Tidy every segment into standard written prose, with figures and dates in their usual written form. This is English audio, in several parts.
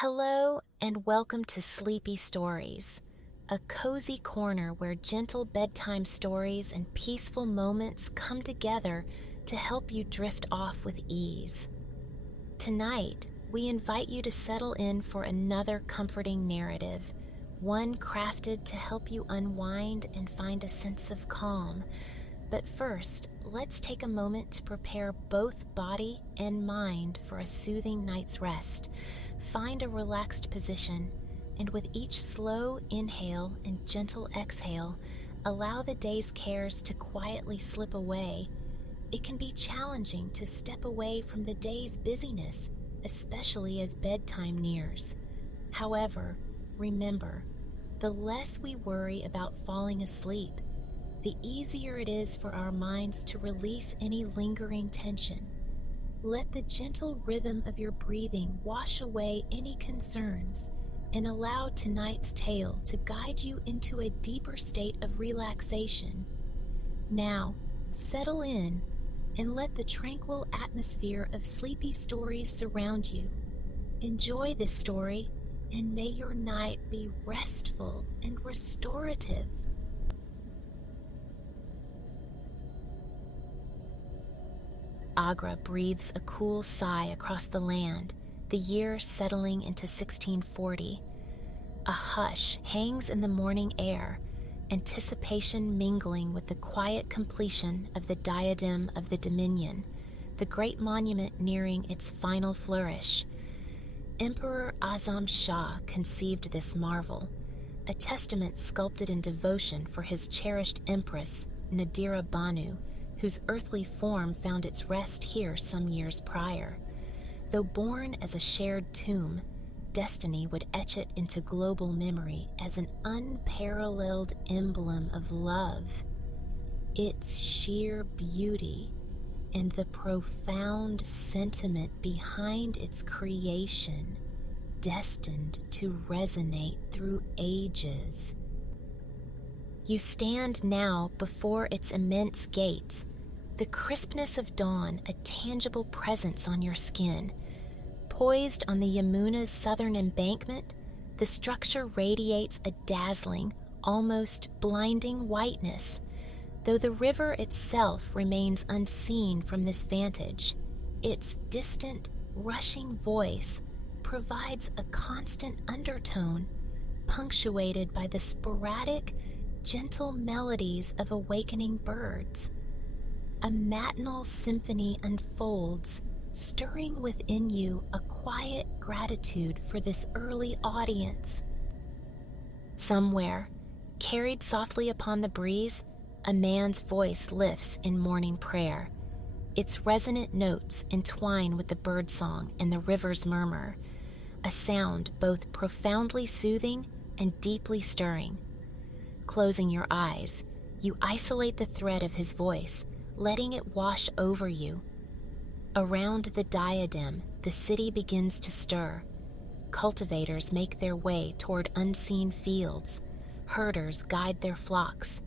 Hello and welcome to Sleepy Stories, a cozy corner where gentle bedtime stories and peaceful moments come together to help you drift off with ease. Tonight, we invite you to settle in for another comforting narrative, one crafted to help you unwind and find a sense of calm. But first, let's take a moment to prepare both body and mind for a soothing night's rest. Find a relaxed position, and with each slow inhale and gentle exhale, allow the day's cares to quietly slip away. It can be challenging to step away from the day's busyness, especially as bedtime nears. However, remember, the less we worry about falling asleep, the easier it is for our minds to release any lingering tension. Let the gentle rhythm of your breathing wash away any concerns and allow tonight's tale to guide you into a deeper state of relaxation. Now, settle in and let the tranquil atmosphere of sleepy stories surround you. Enjoy this story, and may your night be restful and restorative. Agra breathes a cool sigh across the land, the year settling into 1640. A hush hangs in the morning air, anticipation mingling with the quiet completion of the diadem of the Dominion, the great monument nearing its final flourish. Emperor Azam Shah conceived this marvel, a testament sculpted in devotion for his cherished empress, Nadira Banu, whose earthly form found its rest here some years prior. Though born as a shared tomb, destiny would etch it into global memory as an unparalleled emblem of love. Its sheer beauty and the profound sentiment behind its creation, destined to resonate through ages. You stand now before its immense gates, the crispness of dawn a tangible presence on your skin. Poised on the Yamuna's southern embankment, the structure radiates a dazzling, almost blinding whiteness, though the river itself remains unseen from this vantage. Its distant, rushing voice provides a constant undertone, punctuated by the sporadic, gentle melodies of awakening birds. A matinal symphony unfolds, stirring within you a quiet gratitude for this early audience. Somewhere, carried softly upon the breeze, a man's voice lifts in morning prayer. Its resonant notes entwine with the birdsong and the river's murmur, a sound both profoundly soothing and deeply stirring. Closing your eyes, you isolate the thread of his voice, letting it wash over you. Around the diadem, the city begins to stir. Cultivators make their way toward unseen fields. Herders guide their flocks.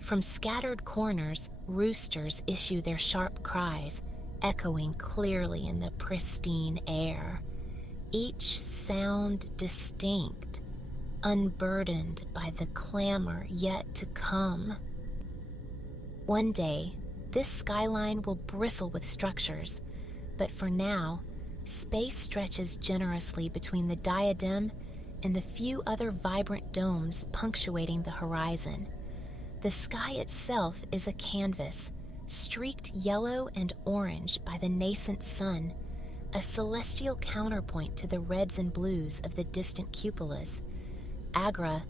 From scattered corners, roosters issue their sharp cries, echoing clearly in the pristine air. Each sound distinct, unburdened by the clamor yet to come. One day, this skyline will bristle with structures, but for now, space stretches generously between the diadem and the few other vibrant domes punctuating the horizon. The sky itself is a canvas, streaked yellow and orange by the nascent sun, a celestial counterpoint to the reds and blues of the distant cupolas. Agra,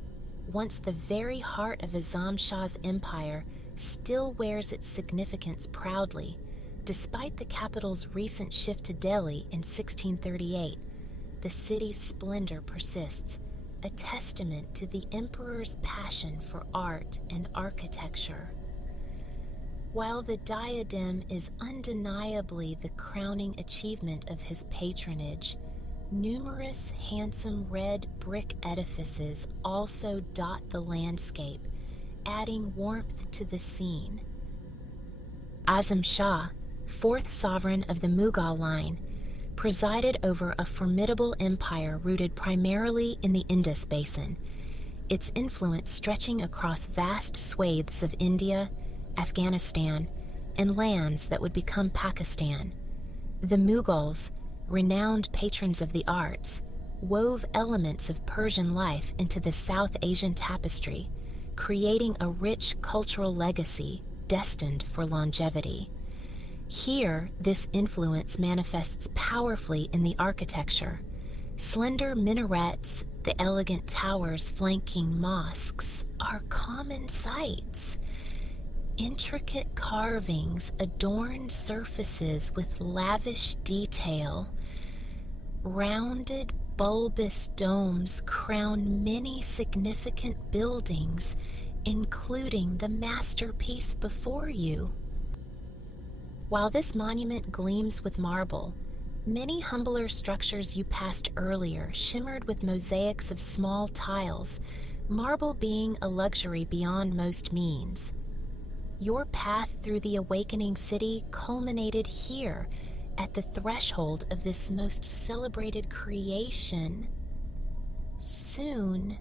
once the very heart of Azam Shah's empire, still wears its significance proudly, despite the capital's recent shift to Delhi in 1638. The city's splendor persists, a testament to the emperor's passion for art and architecture. While the diadem is undeniably the crowning achievement of his patronage, numerous handsome red brick edifices also dot the landscape, adding warmth to the scene. Azam Shah, fourth sovereign of the Mughal line, presided over a formidable empire rooted primarily in the Indus Basin, its influence stretching across vast swathes of India, Afghanistan, and lands that would become Pakistan. The Mughals, renowned patrons of the arts, wove elements of Persian life into the South Asian tapestry, creating a rich cultural legacy destined for longevity. Here, this influence manifests powerfully in the architecture. Slender minarets, the elegant towers flanking mosques, are common sights. Intricate carvings adorn surfaces with lavish detail. Rounded, bulbous domes crown many significant buildings, including the masterpiece before you. While this monument gleams with marble, many humbler structures you passed earlier shimmered with mosaics of small tiles, marble being a luxury beyond most means. Your path through the awakening city culminated here, at the threshold of this most celebrated creation. Soon,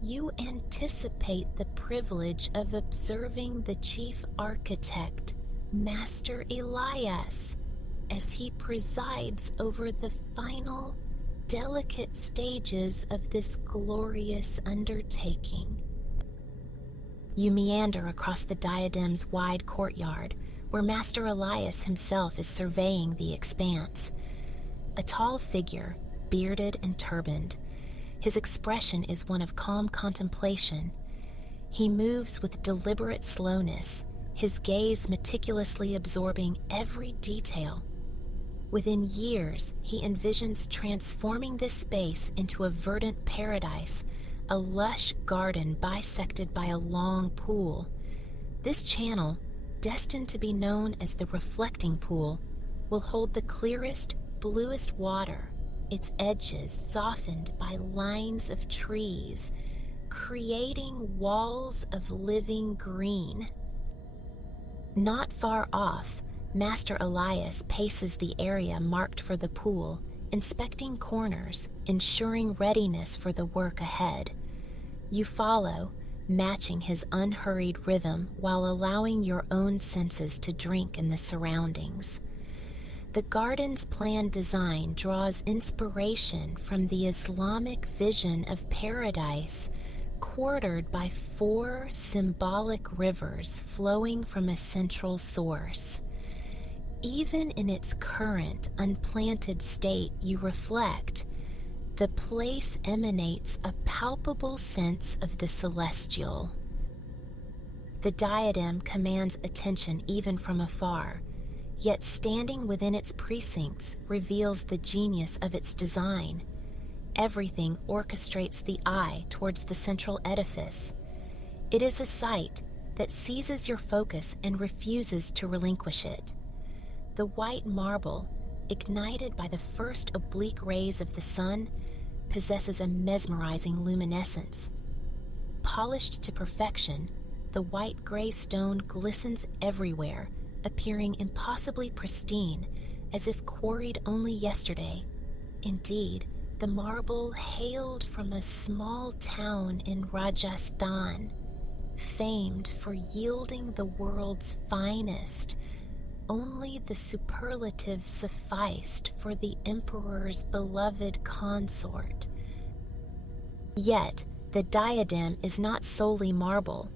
you anticipate the privilege of observing the chief architect, Master Elias, as he presides over the final, delicate stages of this glorious undertaking. You meander across the diadem's wide courtyard, where Master Elias himself is surveying the expanse. A tall figure, bearded and turbaned, his expression is one of calm contemplation. He moves with deliberate slowness, his gaze meticulously absorbing every detail. Within years, he envisions transforming this space into a verdant paradise, a lush garden bisected by a long pool. This channel, destined to be known as the reflecting pool, will hold the clearest, bluest water, its edges softened by lines of trees, creating walls of living green. Not far off, Master Elias paces the area marked for the pool, inspecting corners, ensuring readiness for the work ahead. You follow, matching his unhurried rhythm while allowing your own senses to drink in the surroundings. The garden's planned design draws inspiration from the Islamic vision of paradise, quartered by 4 symbolic rivers flowing from a central source. Even in its current, unplanted state, you reflect, the place emanates a palpable sense of the celestial. The diadem commands attention even from afar, yet standing within its precincts reveals the genius of its design. Everything orchestrates the eye towards the central edifice. It is a sight that seizes your focus and refuses to relinquish it. The white marble, ignited by the first oblique rays of the sun, possesses a mesmerizing luminescence. Polished to perfection, the white-gray stone glistens everywhere, appearing impossibly pristine, as if quarried only yesterday. Indeed, the marble hailed from a small town in Rajasthan, famed for yielding the world's finest. Only the superlative sufficed for the emperor's beloved consort. Yet, the diadem is not solely marble.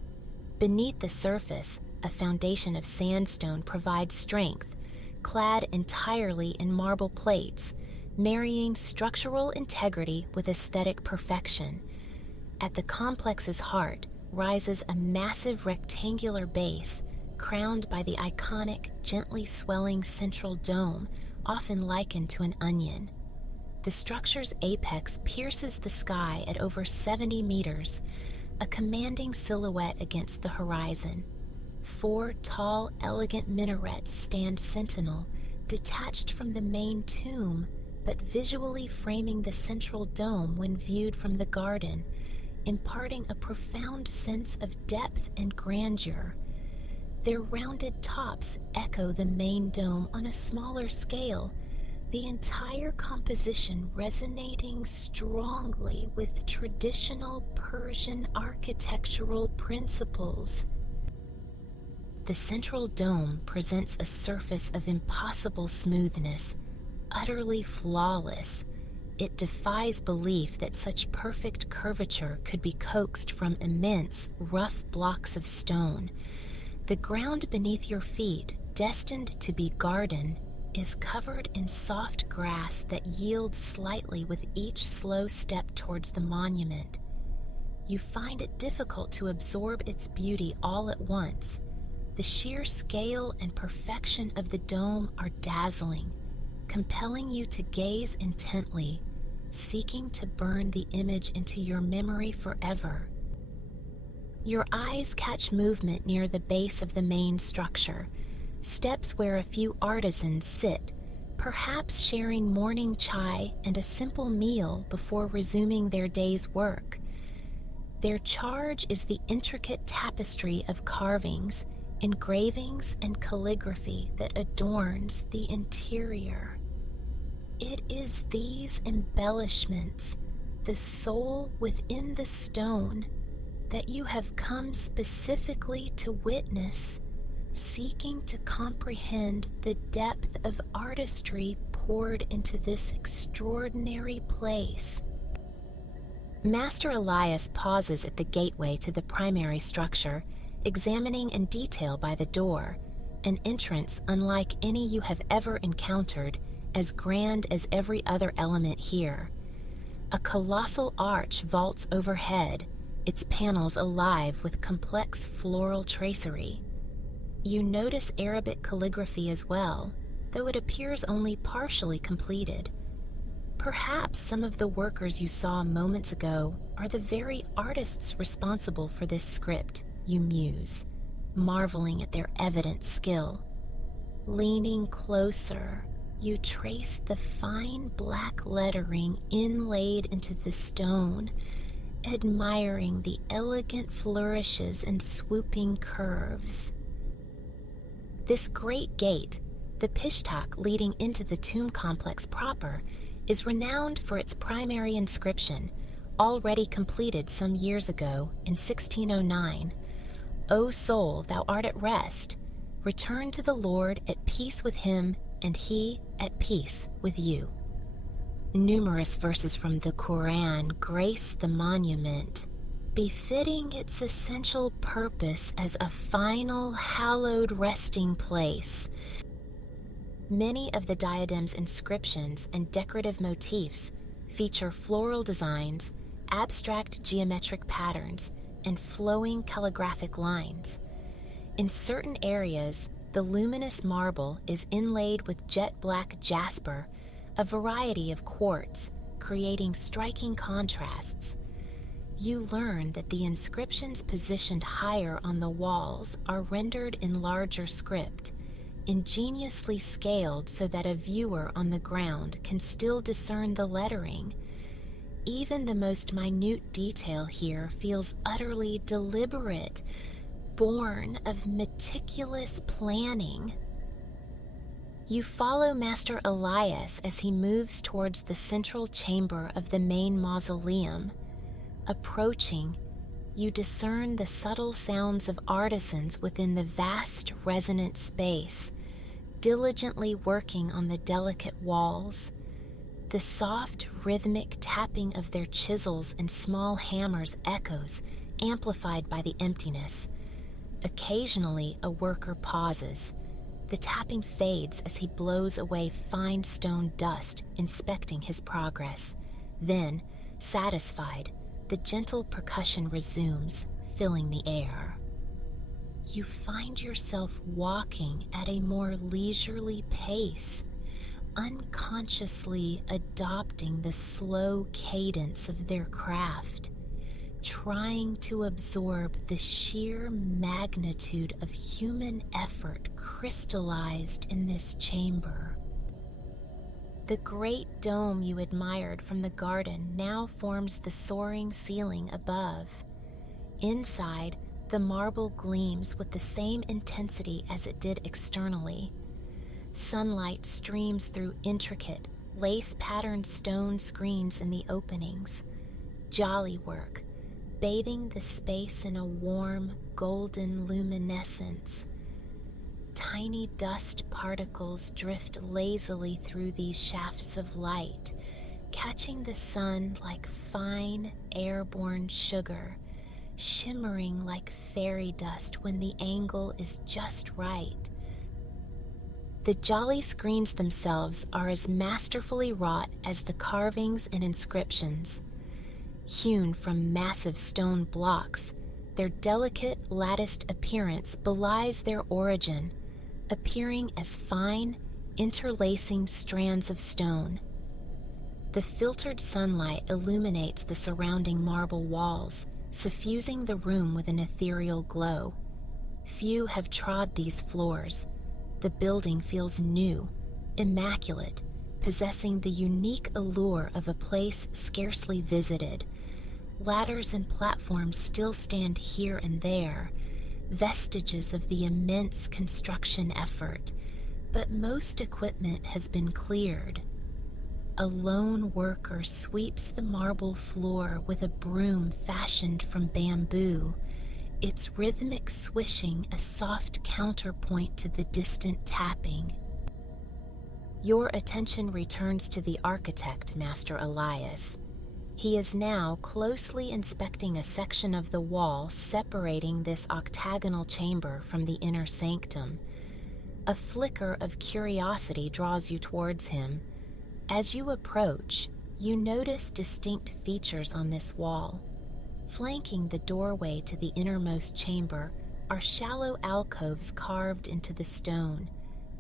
Beneath the surface, a foundation of sandstone provides strength, clad entirely in marble plates, marrying structural integrity with aesthetic perfection. At the complex's heart rises a massive rectangular base, crowned by the iconic, gently swelling central dome, often likened to an onion. The structure's apex pierces the sky at over 70 meters, a commanding silhouette against the horizon. 4 tall, elegant minarets stand sentinel, detached from the main tomb, but visually framing the central dome when viewed from the garden, imparting a profound sense of depth and grandeur. Their rounded tops echo the main dome on a smaller scale, the entire composition resonating strongly with traditional Persian architectural principles. The central dome presents a surface of impossible smoothness, utterly flawless. It defies belief that such perfect curvature could be coaxed from immense, rough blocks of stone. The ground beneath your feet, destined to be garden, is covered in soft grass that yields slightly with each slow step towards the monument. You find it difficult to absorb its beauty all at once. The sheer scale and perfection of the dome are dazzling, compelling you to gaze intently, seeking to burn the image into your memory forever. Your eyes catch movement near the base of the main structure, steps where a few artisans sit, perhaps sharing morning chai and a simple meal before resuming their day's work. Their charge is the intricate tapestry of carvings, engravings, and calligraphy that adorns the interior. It is these embellishments, the soul within the stone, that you have come specifically to witness, seeking to comprehend the depth of artistry poured into this extraordinary place. Master Elias pauses at the gateway to the primary structure, examining in detail by the door, an entrance unlike any you have ever encountered, as grand as every other element here. A colossal arch vaults overhead, its panels alive with complex floral tracery. You notice Arabic calligraphy as well, though it appears only partially completed. Perhaps some of the workers you saw moments ago are the very artists responsible for this script, you muse, marveling at their evident skill. Leaning closer, you trace the fine black lettering inlaid into the stone, admiring the elegant flourishes and swooping curves. This great gate, the Pishtak leading into the tomb complex proper, is renowned for its primary inscription, already completed some years ago in 1609. O soul, thou art at rest. Return to the Lord at peace with him, and he at peace with you. Numerous verses from the Quran grace the monument, befitting its essential purpose as a final, hallowed resting place. Many of the diadem's inscriptions and decorative motifs feature floral designs, abstract geometric patterns, and flowing calligraphic lines. In certain areas, the luminous marble is inlaid with jet black jasper, a variety of quartz, creating striking contrasts. You learn that the inscriptions positioned higher on the walls are rendered in larger script, ingeniously scaled so that a viewer on the ground can still discern the lettering. Even the most minute detail here feels utterly deliberate, born of meticulous planning. You follow Master Elias as he moves towards the central chamber of the main mausoleum. Approaching, you discern the subtle sounds of artisans within the vast resonant space, diligently working on the delicate walls. The soft, rhythmic tapping of their chisels and small hammers echoes, amplified by the emptiness. Occasionally, a worker pauses. The tapping fades as he blows away fine stone dust, inspecting his progress. Then, satisfied, the gentle percussion resumes, filling the air. You find yourself walking at a more leisurely pace, unconsciously adopting the slow cadence of their craft, trying to absorb the sheer magnitude of human effort crystallized in this chamber. The great dome you admired from the garden now forms the soaring ceiling above. Inside, the marble gleams with the same intensity as it did externally. Sunlight streams through intricate, lace-patterned stone screens in the openings. Jolly work, bathing the space in a warm, golden luminescence. Tiny dust particles drift lazily through these shafts of light, catching the sun like fine, airborne sugar, shimmering like fairy dust when the angle is just right. The jolly screens themselves are as masterfully wrought as the carvings and inscriptions. Hewn from massive stone blocks, their delicate, latticed appearance belies their origin, appearing as fine, interlacing strands of stone. The filtered sunlight illuminates the surrounding marble walls, suffusing the room with an ethereal glow. Few have trod these floors. The building feels new, immaculate, possessing the unique allure of a place scarcely visited. Ladders and platforms still stand here and there, vestiges of the immense construction effort, but most equipment has been cleared. A lone worker sweeps the marble floor with a broom fashioned from bamboo, its rhythmic swishing a soft counterpoint to the distant tapping. Your attention returns to the architect, Master Elias. He is now closely inspecting a section of the wall separating this octagonal chamber from the inner sanctum. A flicker of curiosity draws you towards him. As you approach, you notice distinct features on this wall. Flanking the doorway to the innermost chamber are shallow alcoves carved into the stone,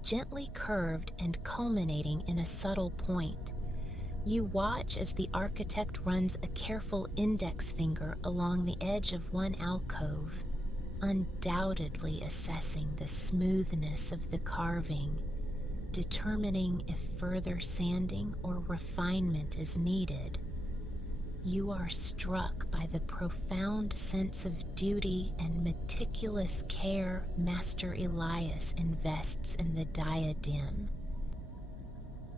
gently curved and culminating in a subtle point. You watch as the architect runs a careful index finger along the edge of one alcove, undoubtedly assessing the smoothness of the carving, determining if further sanding or refinement is needed. You are struck by the profound sense of duty and meticulous care Master Elias invests in the diadem.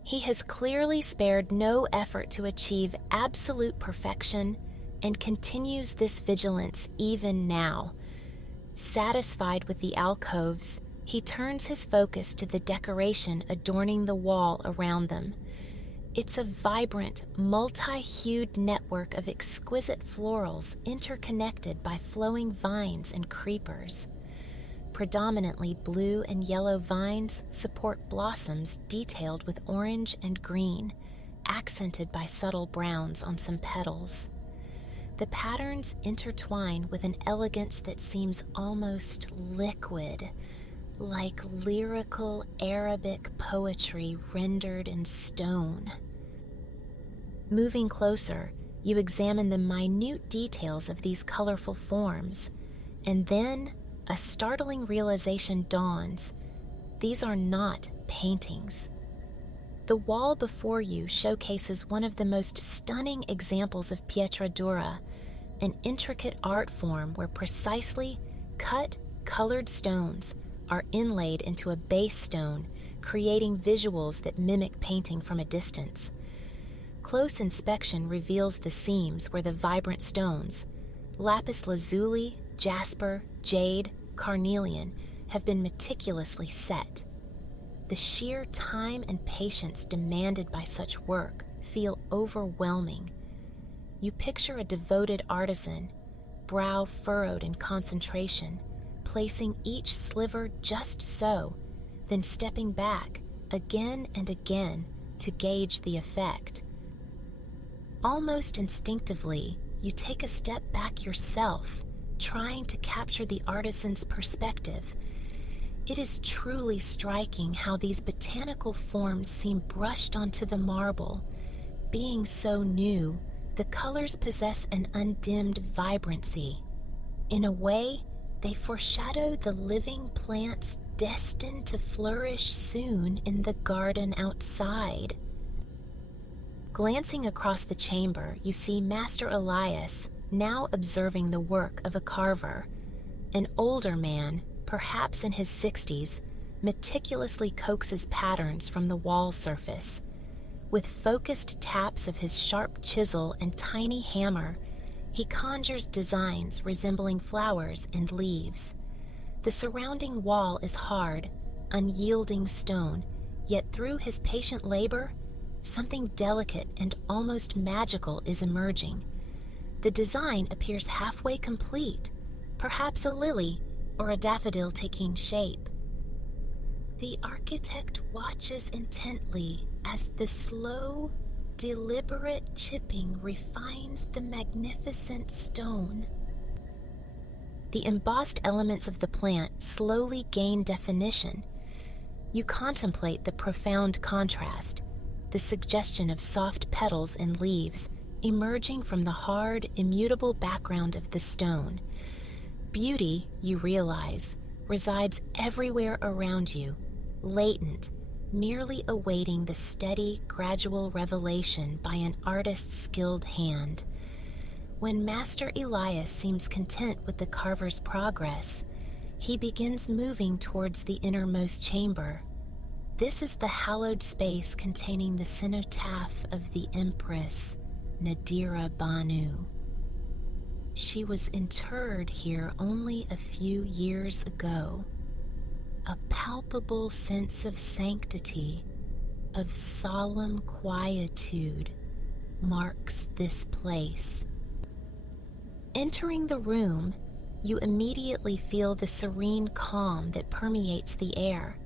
He has clearly spared no effort to achieve absolute perfection and continues this vigilance even now. Satisfied with the alcoves, he turns his focus to the decoration adorning the wall around them. It's a vibrant, multi-hued network of exquisite florals interconnected by flowing vines and creepers. Predominantly blue and yellow vines support blossoms detailed with orange and green, accented by subtle browns on some petals. The patterns intertwine with an elegance that seems almost liquid, like lyrical Arabic poetry rendered in stone. Moving closer, you examine the minute details of these colorful forms, and then a startling realization dawns. These are not paintings. The wall before you showcases one of the most stunning examples of pietra dura, an intricate art form where precisely cut, colored stones are inlaid into a base stone, creating visuals that mimic painting from a distance. Close inspection reveals the seams where the vibrant stones, lapis lazuli, jasper, jade, carnelian, have been meticulously set. The sheer time and patience demanded by such work feel overwhelming. You picture a devoted artisan, brow furrowed in concentration, placing each sliver just so, then stepping back again and again to gauge the effect. Almost instinctively, you take a step back yourself, trying to capture the artisan's perspective. It is truly striking how these botanical forms seem brushed onto the marble. Being so new, the colors possess an undimmed vibrancy. In a way, they foreshadow the living plants destined to flourish soon in the garden outside. Glancing across the chamber, you see Master Elias now observing the work of a carver, an older man, perhaps in his 60s, meticulously coaxes patterns from the wall surface. With focused taps of his sharp chisel and tiny hammer, he conjures designs resembling flowers and leaves. The surrounding wall is hard, unyielding stone, yet through his patient labor, something delicate and almost magical is emerging. The design appears halfway complete, perhaps a lily or a daffodil taking shape. The architect watches intently as the slow, deliberate chipping refines the magnificent stone. The embossed elements of the plant slowly gain definition. You contemplate the profound contrast, the suggestion of soft petals and leaves emerging from the hard, immutable background of the stone. Beauty, you realize, resides everywhere around you, latent, merely awaiting the steady, gradual revelation by an artist's skilled hand. When Master Elias seems content with the carver's progress, he begins moving towards the innermost chamber. This is the hallowed space containing the cenotaph of the Empress, Nadira Banu. She was interred here only a few years ago. A palpable sense of sanctity, of solemn quietude, marks this place. Entering the room, you immediately feel the serene calm that permeates the air.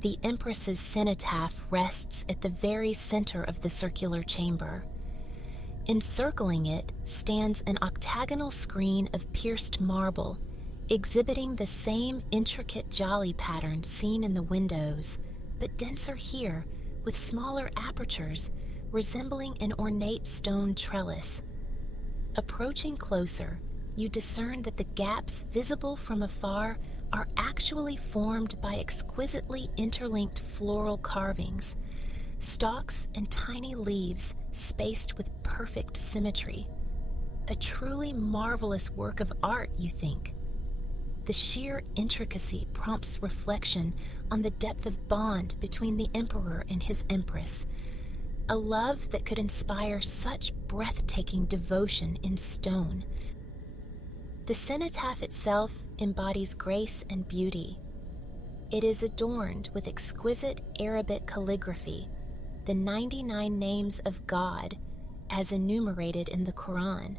The Empress's cenotaph rests at the very center of the circular chamber. Encircling it stands an octagonal screen of pierced marble, exhibiting the same intricate jolly pattern seen in the windows, but denser here, with smaller apertures, resembling an ornate stone trellis. Approaching closer, you discern that the gaps visible from afar are actually formed by exquisitely interlinked floral carvings, stalks and tiny leaves spaced with perfect symmetry. A truly marvelous work of art, you think. The sheer intricacy prompts reflection on the depth of bond between the emperor and his empress, a love that could inspire such breathtaking devotion in stone. The cenotaph itself embodies grace and beauty. It is adorned with exquisite Arabic calligraphy, the 99 names of God as enumerated in the Quran.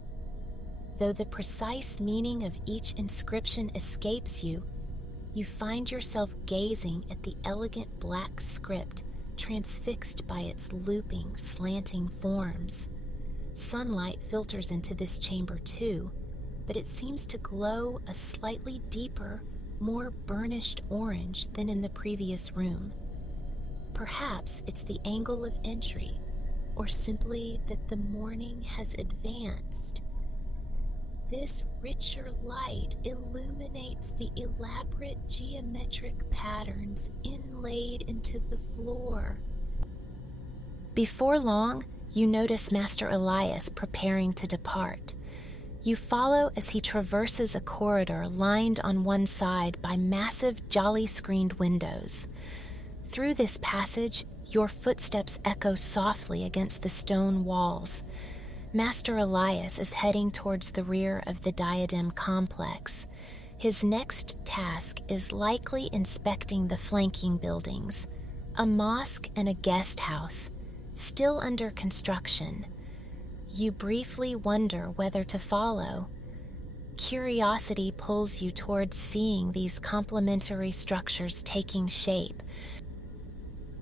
Though the precise meaning of each inscription escapes you, you find yourself gazing at the elegant black script transfixed by its looping, slanting forms. Sunlight filters into this chamber too, but it seems to glow a slightly deeper, more burnished orange than in the previous room. Perhaps it's the angle of entry, or simply that the morning has advanced. This richer light illuminates the elaborate geometric patterns inlaid into the floor. Before long, you notice Master Elias preparing to depart. You follow as he traverses a corridor lined on one side by massive jolly-screened windows. Through this passage, your footsteps echo softly against the stone walls. Master Elias is heading towards the rear of the Diadem complex. His next task is likely inspecting the flanking buildings, a mosque and a guest house, still under construction. You briefly wonder whether to follow. Curiosity pulls you towards seeing these complementary structures taking shape.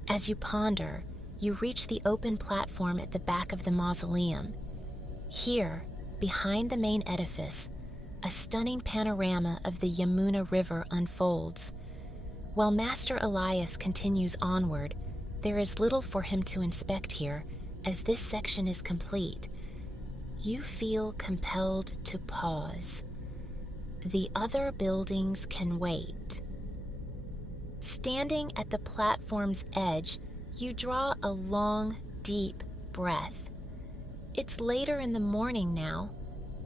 As you ponder, you reach the open platform at the back of the mausoleum. Here, behind the main edifice, a stunning panorama of the Yamuna River unfolds. While Master Elias continues onward, there is little for him to inspect here, as this section is complete. You feel compelled to pause. The other buildings can wait. Standing at the platform's edge, you draw a long, deep breath. It's later in the morning now,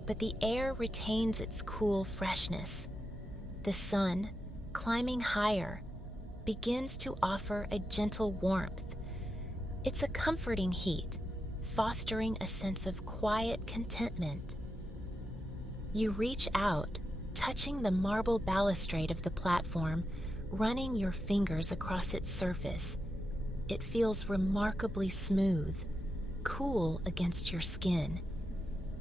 but the air retains its cool freshness. The sun, climbing higher, begins to offer a gentle warmth. It's a comforting heat, fostering a sense of quiet contentment. You reach out, touching the marble balustrade of the platform, running your fingers across its surface. It feels remarkably smooth, cool against your skin.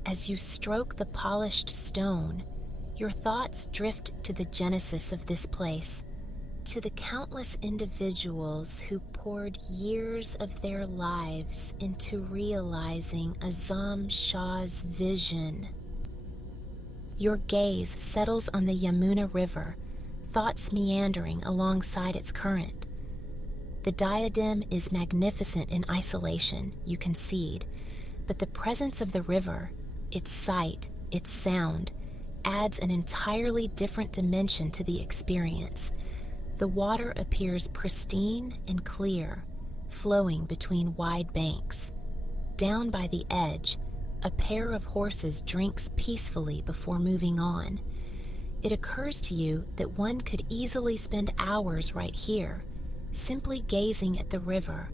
As you stroke the polished stone, your thoughts drift to the genesis of this place, to the countless individuals who poured years of their lives into realizing Azam Shah's vision. Your gaze settles on the Yamuna River, thoughts meandering alongside its current. The diadem is magnificent in isolation, you concede, but the presence of the river, its sight, its sound, adds an entirely different dimension to the experience. The water appears pristine and clear, flowing between wide banks. Down by the edge, a pair of horses drinks peacefully before moving on. It occurs to you that one could easily spend hours right here, simply gazing at the river,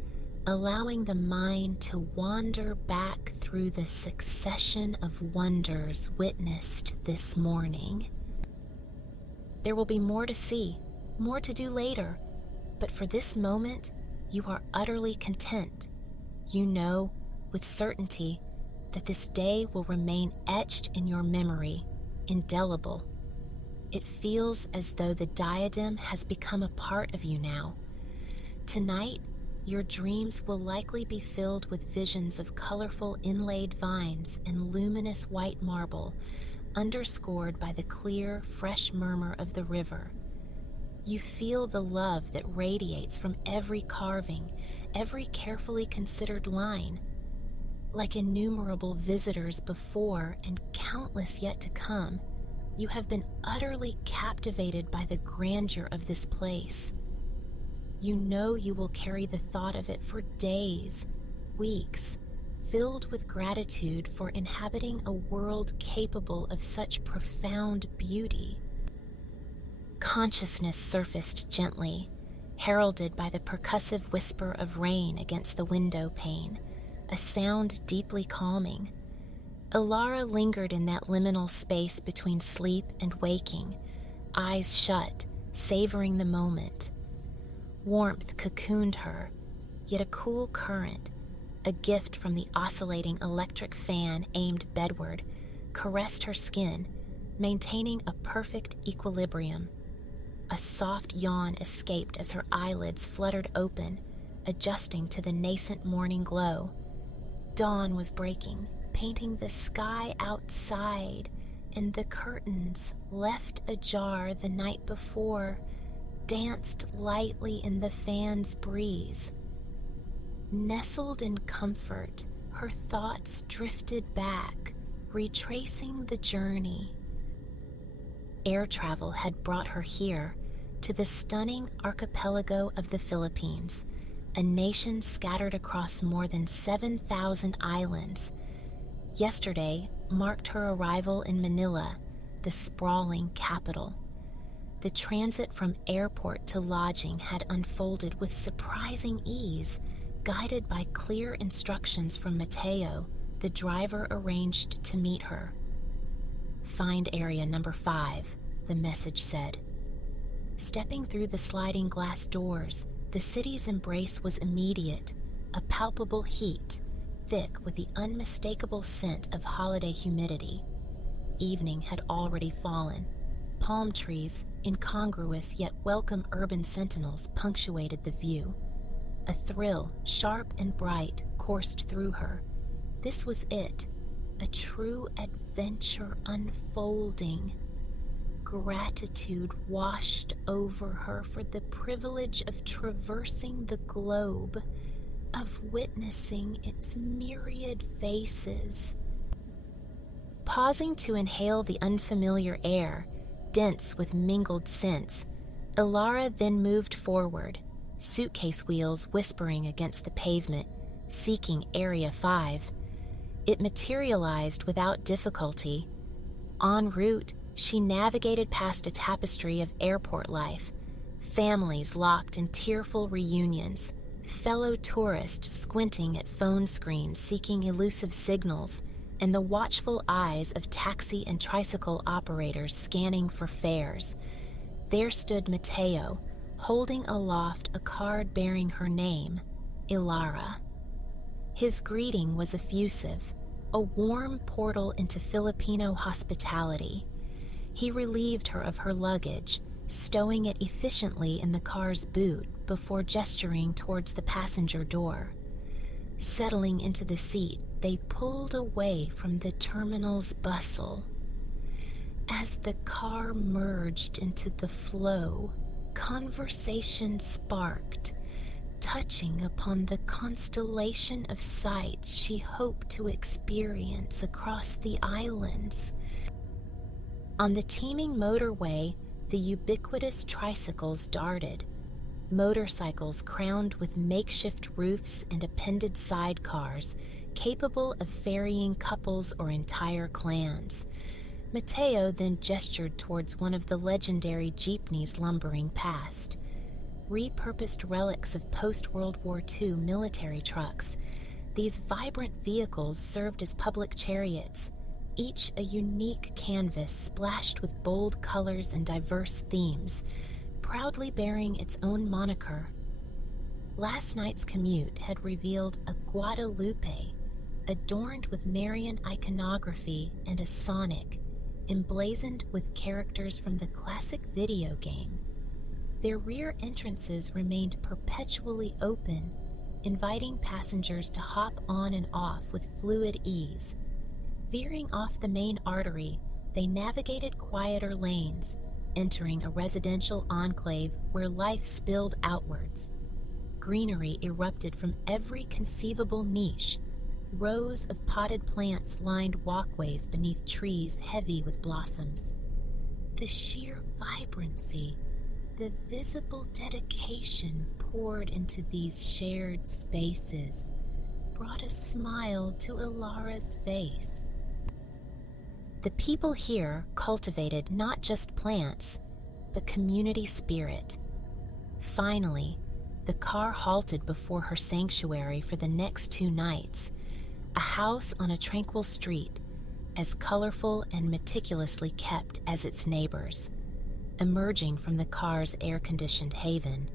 allowing the mind to wander back through the succession of wonders witnessed this morning. There will be more to see, more to do later, but for this moment, you are utterly content. You know, with certainty, that this day will remain etched in your memory, indelible. It feels as though the diadem has become a part of you now. Tonight, your dreams will likely be filled with visions of colorful inlaid vines and luminous white marble, underscored by the clear, fresh murmur of the river. You feel the love that radiates from every carving, every carefully considered line. Like innumerable visitors before and countless yet to come, you have been utterly captivated by the grandeur of this place. You know you will carry the thought of it for days, weeks, filled with gratitude for inhabiting a world capable of such profound beauty. Consciousness surfaced gently, heralded by the percussive whisper of rain against the window pane, a sound deeply calming. Ilara lingered in that liminal space between sleep and waking, eyes shut, savoring the moment. Warmth cocooned her, yet a cool current, a gift from the oscillating electric fan aimed bedward, caressed her skin, maintaining a perfect equilibrium. A soft yawn escaped as her eyelids fluttered open, adjusting to the nascent morning glow. Dawn was breaking, painting the sky outside, and the curtains, left ajar the night before, danced lightly in the fan's breeze. Nestled in comfort, her thoughts drifted back, retracing the journey. Air travel had brought her here, to the stunning archipelago of the Philippines, a nation scattered across more than 7,000 islands. Yesterday marked her arrival in Manila, the sprawling capital. The transit from airport to lodging had unfolded with surprising ease, guided by clear instructions from Mateo, the driver arranged to meet her. "Find area number 5, the message said. Stepping through the sliding glass doors, the city's embrace was immediate, a palpable heat, thick with the unmistakable scent of holiday humidity. Evening had already fallen. Palm trees, incongruous yet welcome urban sentinels, punctuated the view. A thrill, sharp and bright, coursed through her. This was it, a true adventure unfolding. Gratitude washed over her for the privilege of traversing the globe, of witnessing its myriad faces. Pausing to inhale the unfamiliar air, dense with mingled scents, Ilara then moved forward, suitcase wheels whispering against the pavement, seeking Area 5. It materialized without difficulty. En route, she navigated past a tapestry of airport life, Families locked in tearful reunions, fellow tourists squinting at phone screens seeking elusive signals, and the watchful eyes of taxi and tricycle operators scanning for fares. There stood Mateo, holding aloft a card bearing her name, Ilara. His greeting was effusive, a warm portal into Filipino hospitality. He relieved her of her luggage, stowing it efficiently in the car's boot before gesturing towards the passenger door. Settling into the seat, they pulled away from the terminal's bustle. As the car merged into the flow, conversation sparked, touching upon the constellation of sights she hoped to experience across the islands. On the teeming motorway, the ubiquitous tricycles darted, motorcycles crowned with makeshift roofs and appended sidecars, capable of ferrying couples or entire clans. Mateo then gestured towards one of the legendary jeepneys lumbering past. Repurposed relics of post-World War II military trucks, these vibrant vehicles served as public chariots, each a unique canvas splashed with bold colors and diverse themes, proudly bearing its own moniker. Last night's commute had revealed a Guadalupe, adorned with Marian iconography and a Sonic, emblazoned with characters from the classic video game. Their rear entrances remained perpetually open, inviting passengers to hop on and off with fluid ease. Veering off the main artery, they navigated quieter lanes, entering a residential enclave where life spilled outwards. Greenery erupted from every conceivable niche. Rows of potted plants lined walkways beneath trees heavy with blossoms. The sheer vibrancy, the visible dedication poured into these shared spaces brought a smile to Ilara's face. The people here cultivated not just plants, but community spirit. Finally, the car halted before her sanctuary for the next 2 nights, a house on a tranquil street, as colorful and meticulously kept as its neighbors. Emerging from the car's air-conditioned haven,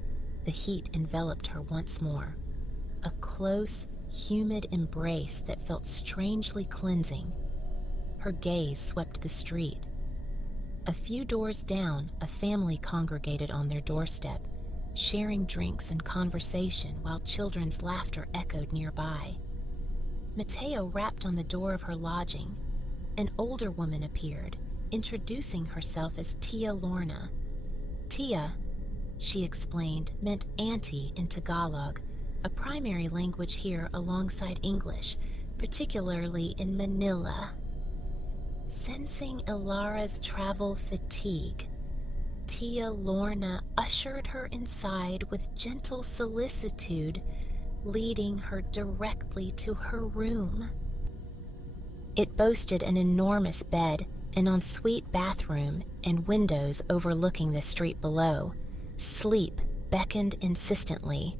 the heat enveloped her once more, a close, humid embrace that felt strangely cleansing. Her gaze swept the street. A few doors down, a family congregated on their doorstep, sharing drinks and conversation while children's laughter echoed nearby. Mateo rapped on the door of her lodging. An older woman appeared, introducing herself as Tia Lorna. Tia, she explained, meant auntie in Tagalog, a primary language here alongside English, particularly in Manila. Sensing Ilara's travel fatigue, Tia Lorna ushered her inside with gentle solicitude, leading her directly to her room. It boasted an enormous bed, an ensuite bathroom, and windows overlooking the street below. Sleep beckoned insistently.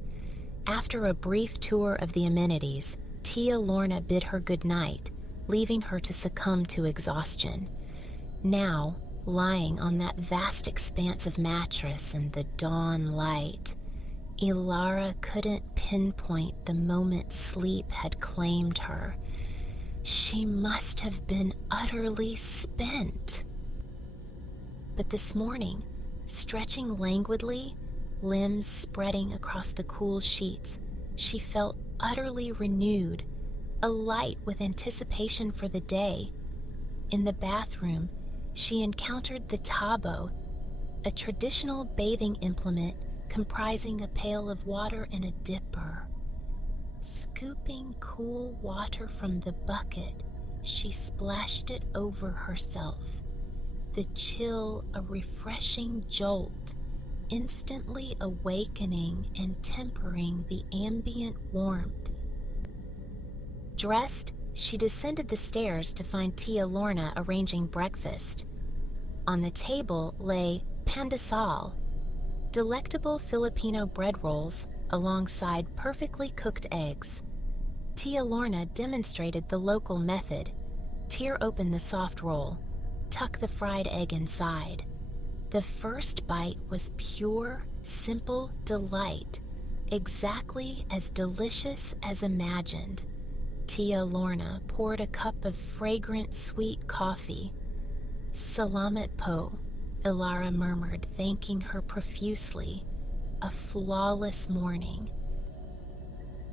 After a brief tour of the amenities, Tia Lorna bid her good night, leaving her to succumb to exhaustion. Now, lying on that vast expanse of mattress in the dawn light, Ilara couldn't pinpoint the moment sleep had claimed her. She must have been utterly spent. But this morning, stretching languidly, limbs spreading across the cool sheets, she felt utterly renewed, alight with anticipation for the day. In the bathroom, she encountered the tabo, a traditional bathing implement comprising a pail of water and a dipper. Scooping cool water from the bucket, she splashed it over herself. The chill a refreshing jolt, instantly awakening and tempering the ambient warmth. Dressed, she descended the stairs to find Tia Lorna arranging breakfast. On the table lay pandesal, Delectable Filipino bread rolls alongside perfectly cooked eggs. Tia Lorna demonstrated the local method. Tear open the soft roll, tuck the fried egg inside. The first bite was pure, simple delight, exactly as delicious as imagined. Tia Lorna poured a cup of fragrant, sweet coffee. "Salamat po," Ilara murmured, thanking her profusely. A flawless morning.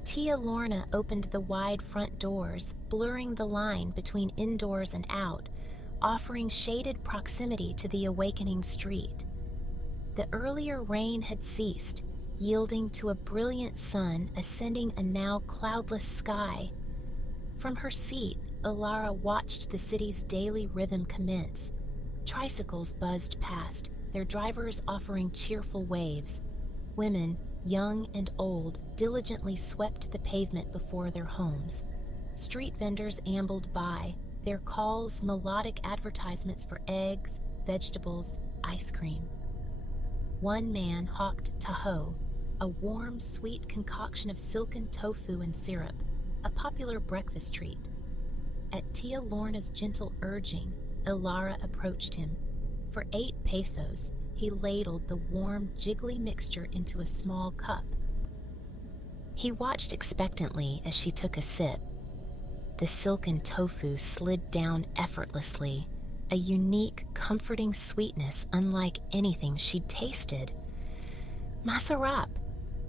Tia Lorna opened the wide front doors, blurring the line between indoors and out, offering shaded proximity to the awakening street. The earlier rain had ceased, yielding to a brilliant sun ascending a now cloudless sky. From her seat, Ilara watched the city's daily rhythm commence. Tricycles buzzed past, their drivers offering cheerful waves. Women, young and old, diligently swept the pavement before their homes. Street vendors ambled by, their calls melodic advertisements for eggs, vegetables, ice cream. One man hawked taho, a warm, sweet concoction of silken tofu and syrup, a popular breakfast treat. At Tia Lorna's gentle urging, Ilara approached him. For 8 pesos, he ladled the warm, jiggly mixture into a small cup. He watched expectantly as she took a sip. The silken tofu slid down effortlessly, a unique, comforting sweetness unlike anything she'd tasted. "Masarap,"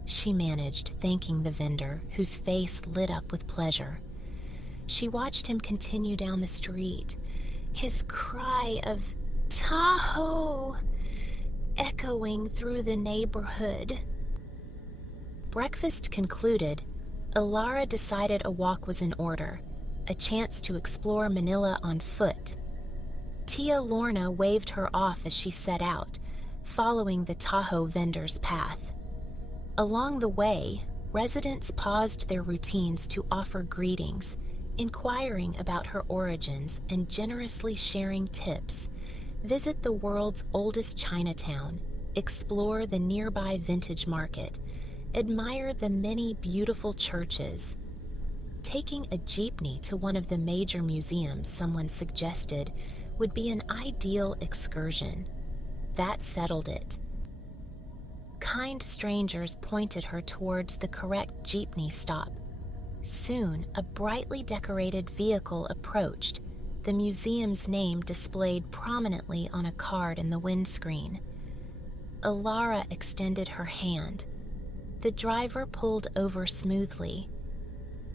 she managed, thanking the vendor, whose face lit up with pleasure. She watched him continue down the street, his cry of "Tahoe" echoing through the neighborhood. Breakfast concluded, Ilara decided a walk was in order, a chance to explore Manila on foot. Tia Lorna waved her off as she set out, following the Tahoe vendor's path. Along the way, residents paused their routines to offer greetings, inquiring about her origins and generously sharing tips. Visit the world's oldest Chinatown, explore the nearby vintage market, admire the many beautiful churches. Taking a jeepney to one of the major museums, someone suggested, would be an ideal excursion. That settled it. Kind strangers pointed her towards the correct jeepney stop. Soon, a brightly decorated vehicle approached, the museum's name displayed prominently on a card in the windscreen. Ilara extended her hand. The driver pulled over smoothly.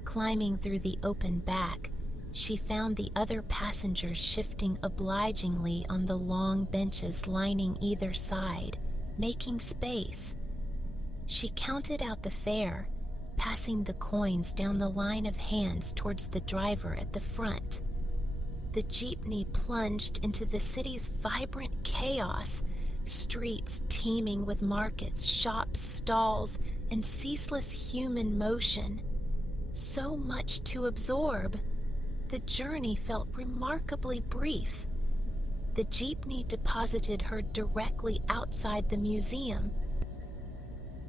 Climbing through the open back, she found the other passengers shifting obligingly on the long benches lining either side, making space. She counted out the fare, passing the coins down the line of hands towards the driver at the front. The jeepney plunged into the city's vibrant chaos, streets teeming with markets, shops, stalls, and ceaseless human motion. So much to absorb. The journey felt remarkably brief. The jeepney deposited her directly outside the museum.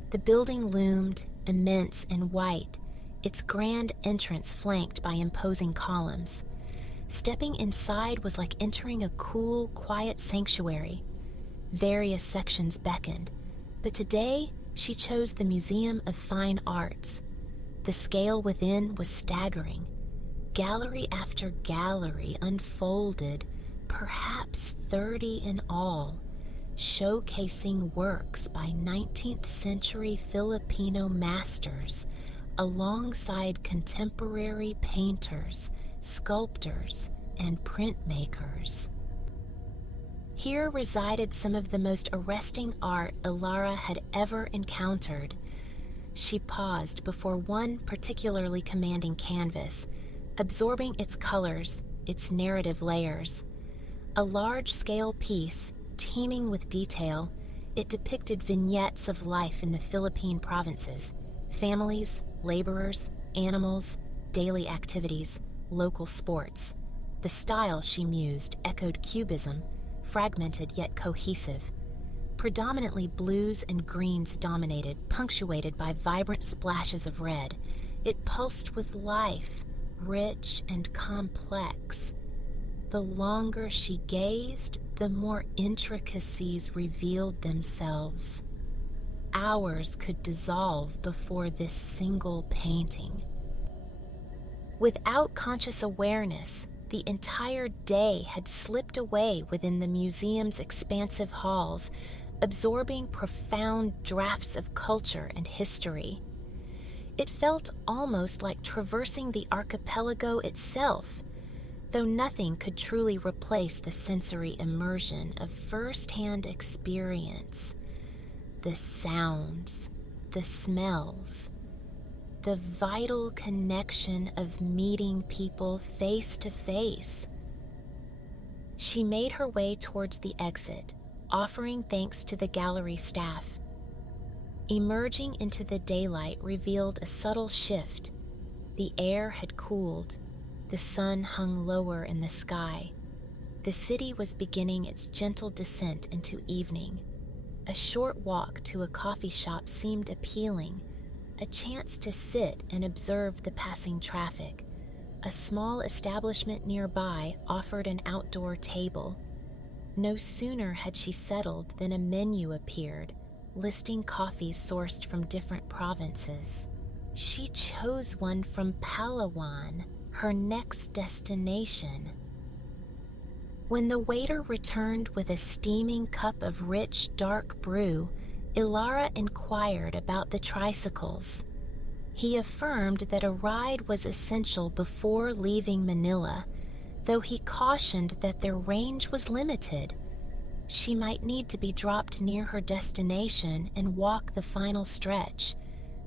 The building loomed, immense and white, its grand entrance flanked by imposing columns. Stepping inside was like entering a cool, quiet sanctuary. Various sections beckoned, but today she chose the Museum of Fine Arts. The scale within was staggering. Gallery after gallery unfolded, perhaps 30 in all, showcasing works by 19th century Filipino masters alongside contemporary painters, sculptors, and printmakers. Here resided some of the most arresting art Ilara had ever encountered. She paused before one particularly commanding canvas, absorbing its colors, its narrative layers. A large-scale piece, teeming with detail, it depicted vignettes of life in the Philippine provinces, families, laborers, animals, daily activities, local sports. The style, she mused, echoed Cubism, fragmented yet cohesive. Predominantly blues and greens dominated, punctuated by vibrant splashes of red. It pulsed with life, rich and complex. The longer she gazed, the more intricacies revealed themselves. Hours could dissolve before this single painting. Without conscious awareness, the entire day had slipped away within the museum's expansive halls, absorbing profound drafts of culture and history. It felt almost like traversing the archipelago itself, though nothing could truly replace the sensory immersion of first-hand experience. The sounds, the smells, the vital connection of meeting people face to face. She made her way towards the exit, offering thanks to the gallery staff. Emerging into the daylight revealed a subtle shift. The air had cooled. The sun hung lower in the sky. The city was beginning its gentle descent into evening. A short walk to a coffee shop seemed appealing, a chance to sit and observe the passing traffic. A small establishment nearby offered an outdoor table. No sooner had she settled than a menu appeared, listing coffees sourced from different provinces. She chose one from Palawan, her next destination. When the waiter returned with a steaming cup of rich, dark brew, Ilara inquired about the tricycles. He affirmed that a ride was essential before leaving Manila, though he cautioned that their range was limited. She might need to be dropped near her destination and walk the final stretch.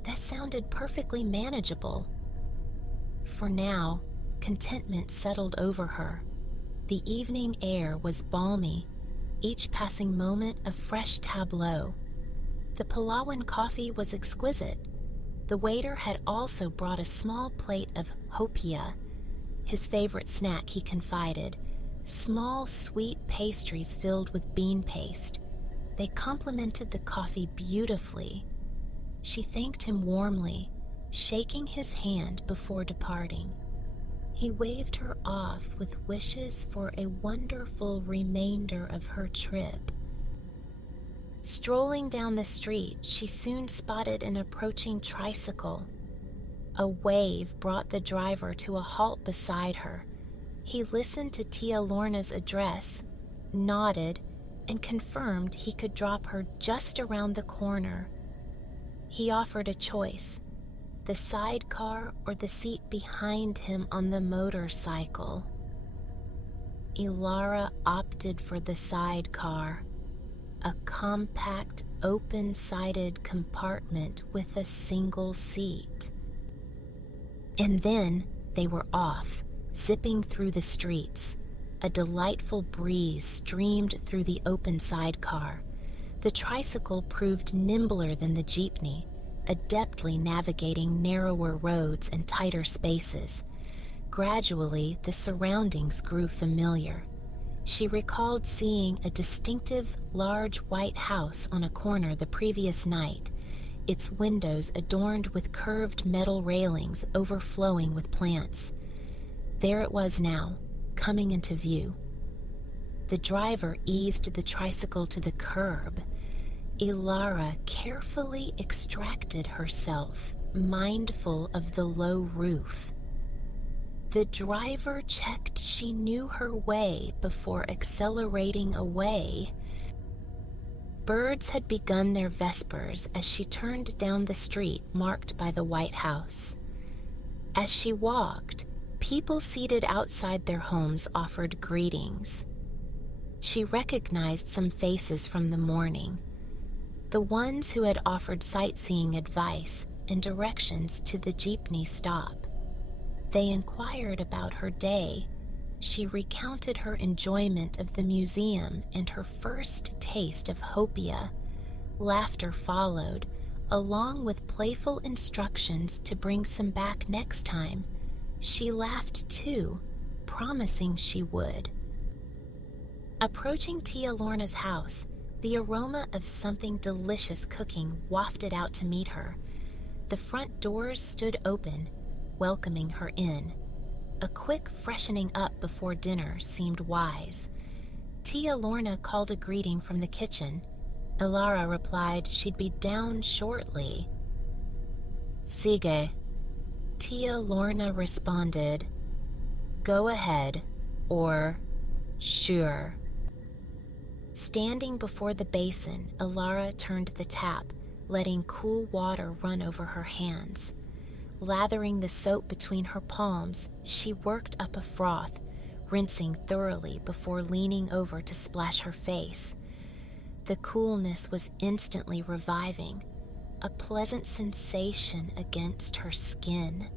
That sounded perfectly manageable. For now, contentment settled over her. The evening air was balmy, each passing moment a fresh tableau. The Palawan coffee was exquisite. The waiter had also brought a small plate of hopia, his favorite snack, he confided, small sweet pastries filled with bean paste. They complemented the coffee beautifully. She thanked him warmly, shaking his hand before departing. He waved her off with wishes for a wonderful remainder of her trip. Strolling down the street, she soon spotted an approaching tricycle. A wave brought the driver to a halt beside her. He listened to Tia Lorna's address, nodded, and confirmed he could drop her just around the corner. He offered a choice: the sidecar or the seat behind him on the motorcycle. Ilara opted for the sidecar, a compact, open-sided compartment with a single seat. And then they were off, zipping through the streets. A delightful breeze streamed through the open sidecar. The tricycle proved nimbler than the jeepney, adeptly navigating narrower roads and tighter spaces. Gradually, the surroundings grew familiar. She recalled seeing a distinctive, large white house on a corner the previous night, its windows adorned with curved metal railings overflowing with plants. There it was now, coming into view. The driver eased the tricycle to the curb. Ilara carefully extracted herself, mindful of the low roof. The driver checked she knew her way before accelerating away. Birds had begun their vespers as she turned down the street marked by the White House. As she walked, people seated outside their homes offered greetings. She recognized some faces from the morning, the ones who had offered sightseeing advice and directions to the jeepney stop. They inquired about her day. She recounted her enjoyment of the museum and her first taste of hopia. Laughter followed, along with playful instructions to bring some back next time. She laughed too, promising she would. Approaching Tia Lorna's house, The aroma of something delicious cooking wafted out to meet her. The front doors stood open, welcoming her in. A quick freshening up before dinner seemed wise. Tia Lorna called a greeting from the kitchen. Ilara replied she'd be down shortly. Sige. Tia Lorna responded, go ahead, or sure. Standing before the basin, Ilara turned the tap, letting cool water run over her hands. Lathering the soap between her palms, she worked up a froth, rinsing thoroughly before leaning over to splash her face. The coolness was instantly reviving, a pleasant sensation against her skin.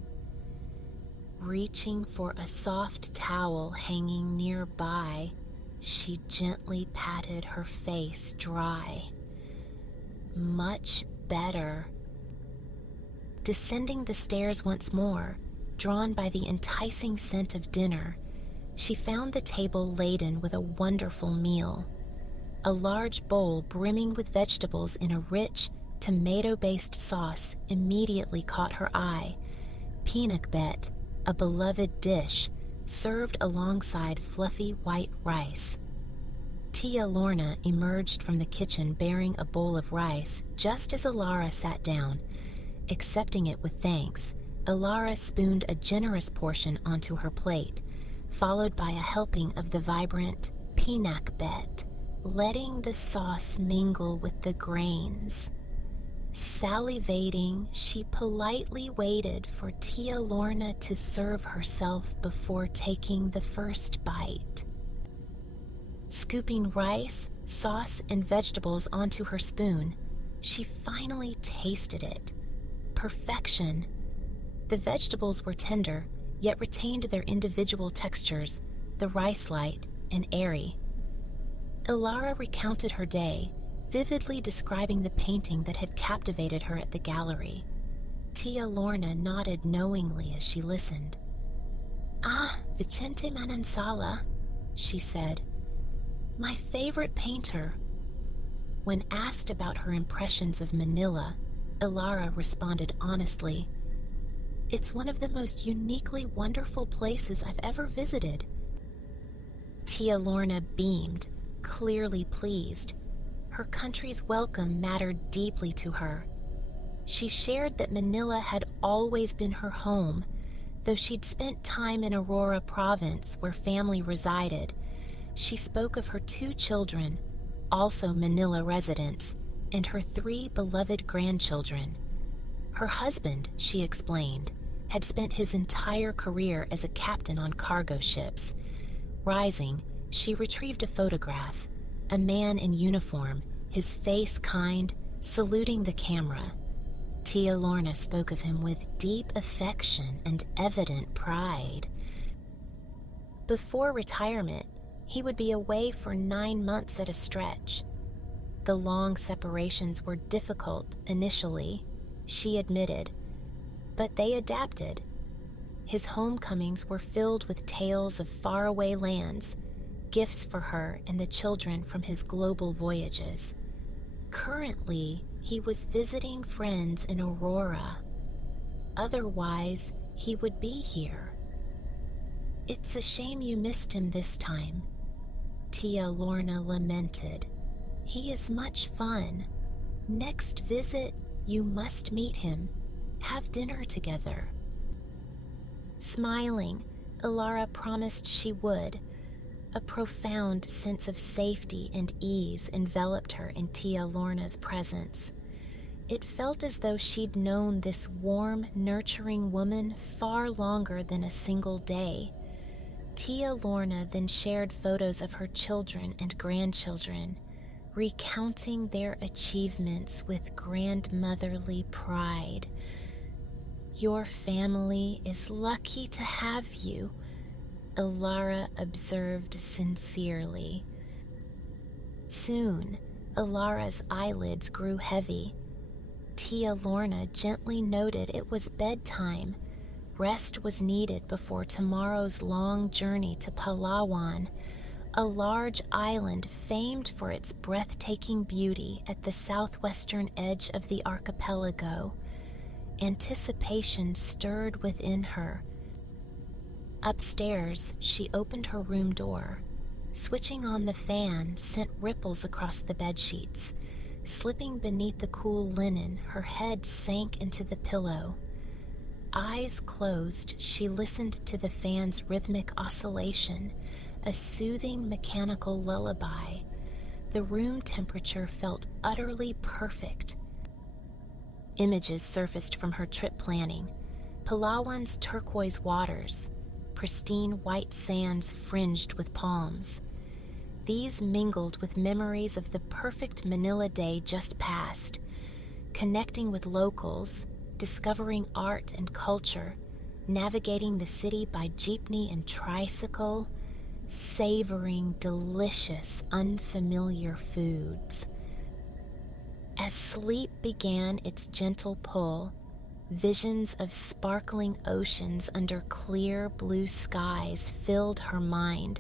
Reaching for a soft towel hanging nearby, she gently patted her face dry. Much better. Descending the stairs once more, drawn by the enticing scent of dinner, she found the table laden with a wonderful meal. A large bowl brimming with vegetables in a rich, tomato-based sauce immediately caught her eye. Pinakbet, a beloved dish, served alongside fluffy white rice. Tia Lorna emerged from the kitchen bearing a bowl of rice just as Ilara sat down. Accepting it with thanks, Ilara spooned a generous portion onto her plate, followed by a helping of the vibrant pinakbet, letting the sauce mingle with the grains. Salivating, she politely waited for Tia Lorna to serve herself before taking the first bite. Scooping rice, sauce, and vegetables onto her spoon, she finally tasted it. Perfection. The vegetables were tender, yet retained their individual textures, the rice light and airy. Ilara recounted her day, vividly describing the painting that had captivated her at the gallery. Tia Lorna nodded knowingly as she listened. Ah, Vicente Manansala, she said. My favorite painter. When asked about her impressions of Manila, Ilara responded honestly, it's one of the most uniquely wonderful places I've ever visited. Tia Lorna beamed, clearly pleased. Her country's welcome mattered deeply to her. She shared that Manila had always been her home, though she'd spent time in Aurora Province where family resided. She spoke of her 2 children, also Manila residents, and her 3 beloved grandchildren. Her husband, she explained, had spent his entire career as a captain on cargo ships. Rising, she retrieved a photograph, a man in uniform, his face kind, saluting the camera. Tia Lorna spoke of him with deep affection and evident pride. Before retirement, he would be away for 9 months at a stretch. The long separations were difficult initially, she admitted, but they adapted. His homecomings were filled with tales of faraway lands, gifts for her and the children from his global voyages. Currently, he was visiting friends in Aurora. Otherwise, he would be here. It's a shame you missed him this time, Tia Lorna lamented. He is much fun. Next visit, you must meet him. Have dinner together. Smiling, Ilara promised she would. A profound sense of safety and ease enveloped her in Tia Lorna's presence. It felt as though she'd known this warm, nurturing woman far longer than a single day. Tia Lorna then shared photos of her children and grandchildren, recounting their achievements with grandmotherly pride. Your family is lucky to have you, Ilara observed sincerely. Soon, Ilara's eyelids grew heavy. Tia Lorna gently noted it was bedtime. Rest was needed before tomorrow's long journey to Palawan, a large island famed for its breathtaking beauty at the southwestern edge of the archipelago. Anticipation stirred within her. Upstairs, she opened her room door. Switching on the fan sent ripples across the bedsheets. Slipping beneath the cool linen, her head sank into the pillow. Eyes closed, she listened to the fan's rhythmic oscillation, a soothing mechanical lullaby. The room temperature felt utterly perfect. Images surfaced from her trip planning. Palawan's turquoise waters, pristine white sands fringed with palms. These mingled with memories of the perfect Manila day just past, connecting with locals, discovering art and culture, navigating the city by jeepney and tricycle, savoring delicious, unfamiliar foods. As sleep began its gentle pull, visions of sparkling oceans under clear blue skies filled her mind,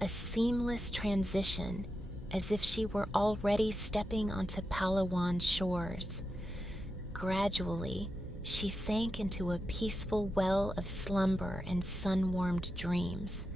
a seamless transition, as if she were already stepping onto Palawan's shores. Gradually, she sank into a peaceful well of slumber and sun-warmed dreams,